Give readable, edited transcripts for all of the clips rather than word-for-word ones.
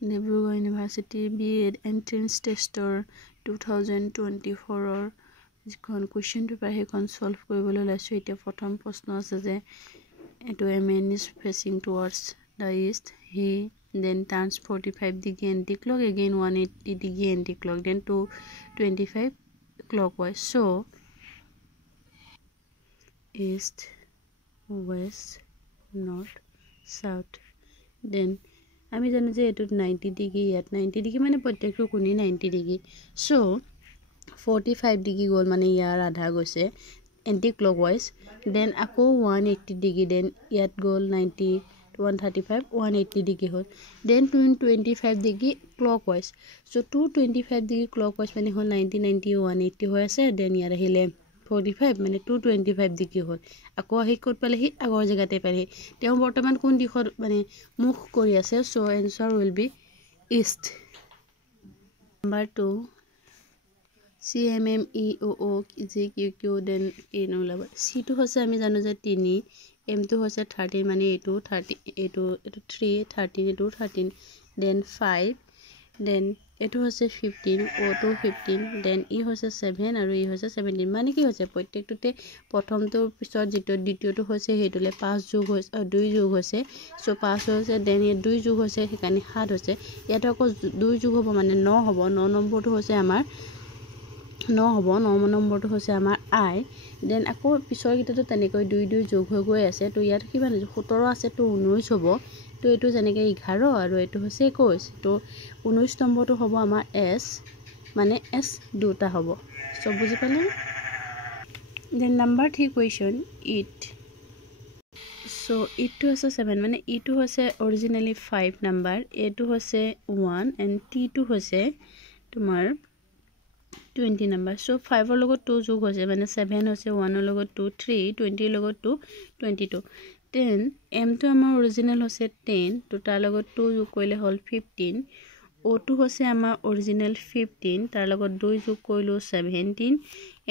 Dibrugarh university BEd entrance টেষ্টৰ 2024 যিখন question paper সেইখন সলভ কৰিবলৈ লৈছোঁ এতিয়া প্ৰথম প্ৰশ্ন আছে যে এইটো a man is facing towards the east he then turns 45 degree anti-clock again 180 degree anti-clock then 225 clockwise so east west north south then আমি জানো যে এটো 90 ডিগ্ৰী ইয়াত 90 ডিগ্ৰী মানে প্ৰত্যেকটো কোণে 90 ডিগ্ৰী সো 45 ডিগ্ৰী গল মানে ইয়াৰ আধা গৈছে এন্টি ক্লকৱাইজ দেন আকৌ 180 ডিগ্ৰী দেন ইয়াত গল 90 135 180 ডিগ্ৰী হল then 25 degree clockwise so 225 degree clockwise মানে হল 90 90 180 হৈ আছে দেন ইয়াৰ আহিলে 45 মানে 225 ডিগ্ৰী হল আকৌ আহি কোট পালেহি আগৰ জায়গাতে পালেহি তেও বৰ্তমান কোন দিশত মানে মুখ কৰি আছে so answer will be east number 2 CMMEOO GQQ then n ওলাব C টো হৈছে আমি জানো যে 3 M টো হৈছে 13 মানে এইটো 30 এইটো 3 13 এইটো 13 দেন 5 দেন এটো হৈছে 15 O2 15 দেন ই হৈছে 7 আৰু ই হৈছে 17 মানে কি হৈছে প্ৰত্যেকটোতে প্ৰথমটো পিছত যেটো দ্বিতীয়টো হৈছে হেতুলে 5 যোগ হৈছে 2 যোগ হৈছে সো 5 হৈছে দেন এই 2 যোগ হৈছে সেইকাৰণে 7 হৈছে ইয়াত আকৌ 2 যোগ হ'ব মানে 9 হ'ব 9 নম্বৰটো হৈছে আমাৰ 9 হ'ব 9 নম্বৰটো হৈছে আমাৰ I দেন আকৌ পিছৰ কিটাটো তেনেকৈ 2 2 যোগ হৈ গৈ আছে তো ইয়াত কিমান 17 আছে তো 19 হ'ব তো এটো যেনেকৈ 11 আৰু এটো হৈছে 21 তো 19 নম্বৰটো হ'ব আমাৰ S মানে S দুটা হ'ব সব বুজি পালে then number 3 question it so it to হৈছে 7 মানে ই টু হৈছে অৰিজিনালি 5 নাম্বাৰ এ টু হৈছে 1 এন্ড টি টু হৈছে তোমাৰ 20 নাম্বাৰ সো 5 ৰ লগত 2 যোগ হৈছে মানে 7 হৈছে 1 ৰ লগত 2 3 20 ৰ লগত 2 22 10 m টো আমাৰ অৰিজিনাল হৈছে 10 তো তাৰ লগত 2 যোগ কৰিলে হল 15 O2 হৈছে আমাৰ অৰিজিনাল 15 তাৰ লগত 2 যোগ কৰিলো 17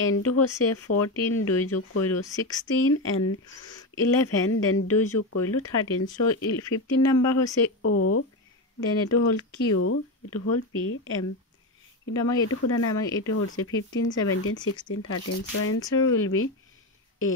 n টো হৈছে 14 2 যোগ কৰিলো 16 and 11 দেন 2 যোগ কৰিলো 13 সো 15 নাম্বাৰ হৈছে O দেন এটো হল Q এটো হল P M কিন্তু আমাক এটো খুদা না আমাক এটো হৈছে 15 17 16 13 so answer will be A